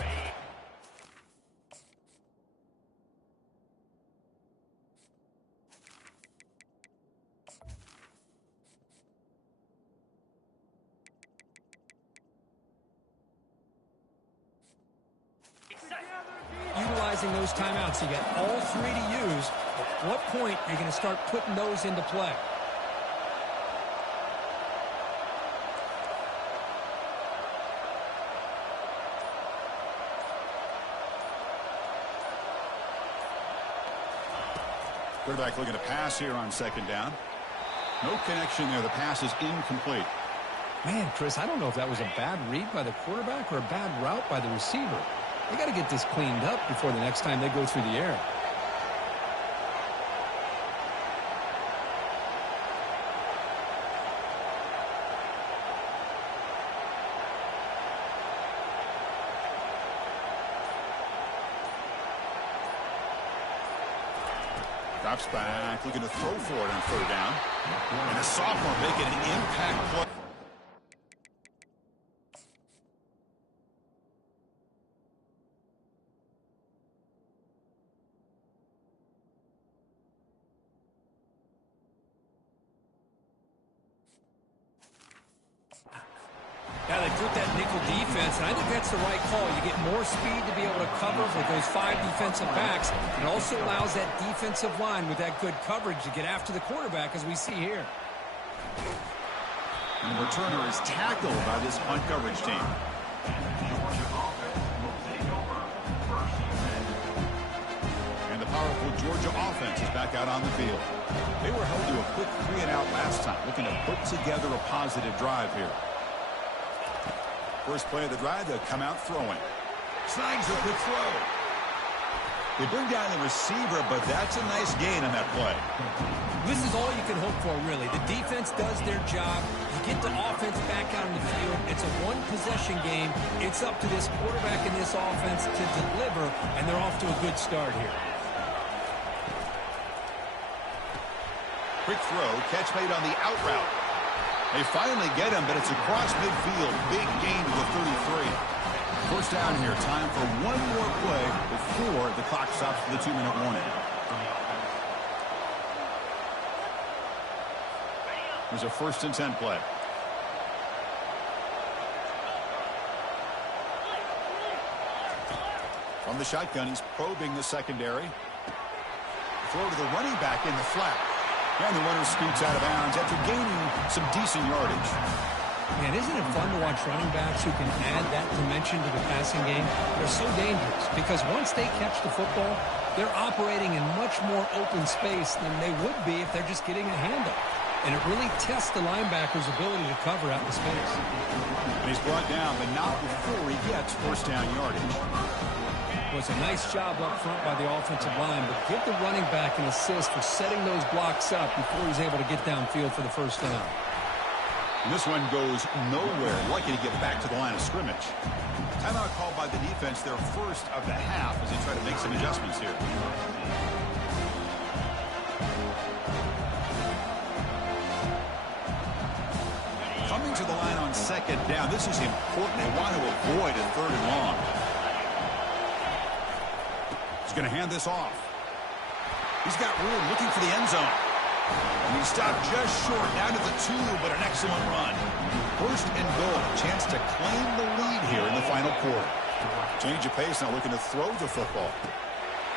utilizing those timeouts. You got all three to use. At what point are you going to start putting those into play? Quarterback looking to pass here on second down. No connection there. The pass is incomplete. Man, Chris, I don't know if that was a bad read by the quarterback or a bad route by the receiver. They got to get this cleaned up before the next time they go through the air. Drops back, looking to throw for it on third down. And a sophomore making an impact play. Yeah, they put that nickel defense, and I think that's the right call. You get more speed to be able to cover with those 5 defensive backs. It also allows that defensive line with that good coverage to get after the quarterback, as we see here. And the returner is tackled by this punt coverage team. And the powerful Georgia offense is back out on the field. They were held to a quick 3-and-out last time, looking to put together a positive drive here. First play of the drive, they'll come out throwing. Snags a quick throw. They bring down the receiver, but that's a nice gain on that play. This is all you can hope for, really. The defense does their job. You get the offense back out on the field. It's a one-possession game. It's up to this quarterback and this offense to deliver, and they're off to a good start here. Quick throw, catch made on the out route. They finally get him, but it's across midfield. Big gain to the 33. First down here. Time for one more play before the clock stops for the 2-minute warning. There's a 1st and 10 play. From the shotgun, he's probing the secondary. Throw to the running back in the flat. And the runner scoots out of bounds after gaining some decent yardage. Man, isn't it fun to watch running backs who can add that dimension to the passing game? They're so dangerous because once they catch the football, they're operating in much more open space than they would be if they're just getting a handoff. And it really tests the linebacker's ability to cover out the space. And he's brought down, but not before he gets first down yardage. It was a nice job up front by the offensive line, but give the running back an assist for setting those blocks up before he's able to get downfield for the first down. And this one goes nowhere. Lucky to get back to the line of scrimmage. Timeout called by the defense, their first of the half, as they try to make some adjustments here. Coming to the line on second down. This is important. They want to avoid a 3rd and long. Going to hand this off. He's got room, looking for the end zone. And he stopped just short, down to the 2, but an excellent run. First and goal, chance to claim the lead here in the final quarter. Change of pace, now looking to throw the football.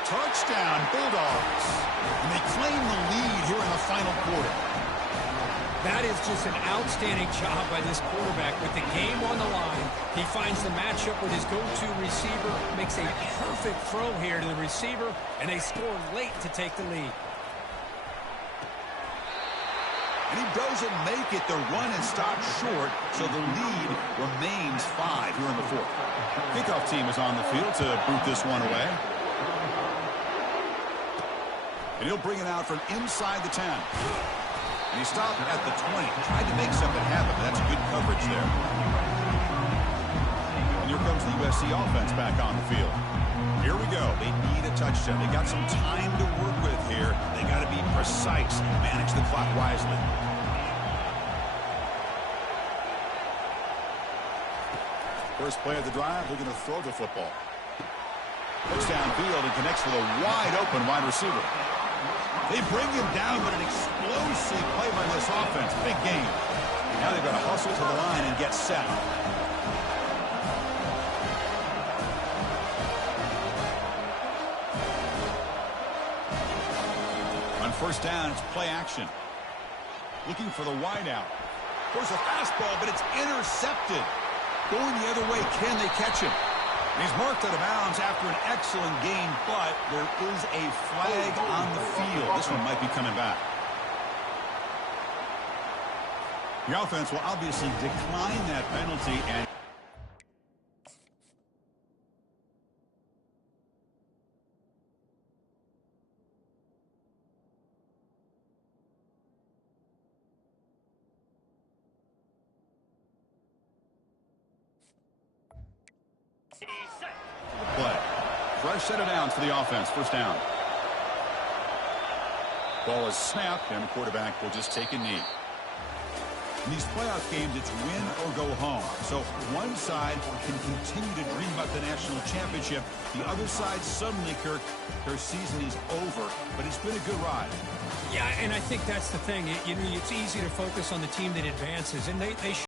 Touchdown, Bulldogs. And they claim the lead here in the final quarter. That is just an outstanding job by this quarterback with the game on the line. He finds the matchup with his go-to receiver, makes a perfect throw here to the receiver, and they score late to take the lead. And he doesn't make it. The run is stopped short, so the lead remains 5 here in the 4th. Kickoff team is on the field to boot this one away. And he'll bring it out from inside the 10. And he stopped at the 20. Tried to make something happen, but that's good coverage there. And here comes the USC offense back on the field. Here we go. They need a touchdown. They got some time to work with here. They got to be precise and manage the clock wisely. First play of the drive, looking to throw the football. Looks downfield and connects with a wide-open wide receiver. They bring him down, but an explosive play by this offense. Big game. Now they've got to hustle to the line and get set. first down, it's play action. Looking for the wideout. There's a fastball, but it's intercepted. Going the other way, can they catch him? He's marked out of bounds after an excellent game, but there is a flag on the field. This one might be coming back. The offense will obviously decline that penalty and play. Fresh set of downs for the offense. First down. Ball is snapped, and the quarterback will just take a knee. In these playoff games, it's win or go home. So one side can continue to dream about the national championship. The other side suddenly, Kirk, their season is over. But it's been a good ride. Yeah, and I think that's the thing. It's easy to focus on the team that advances, and they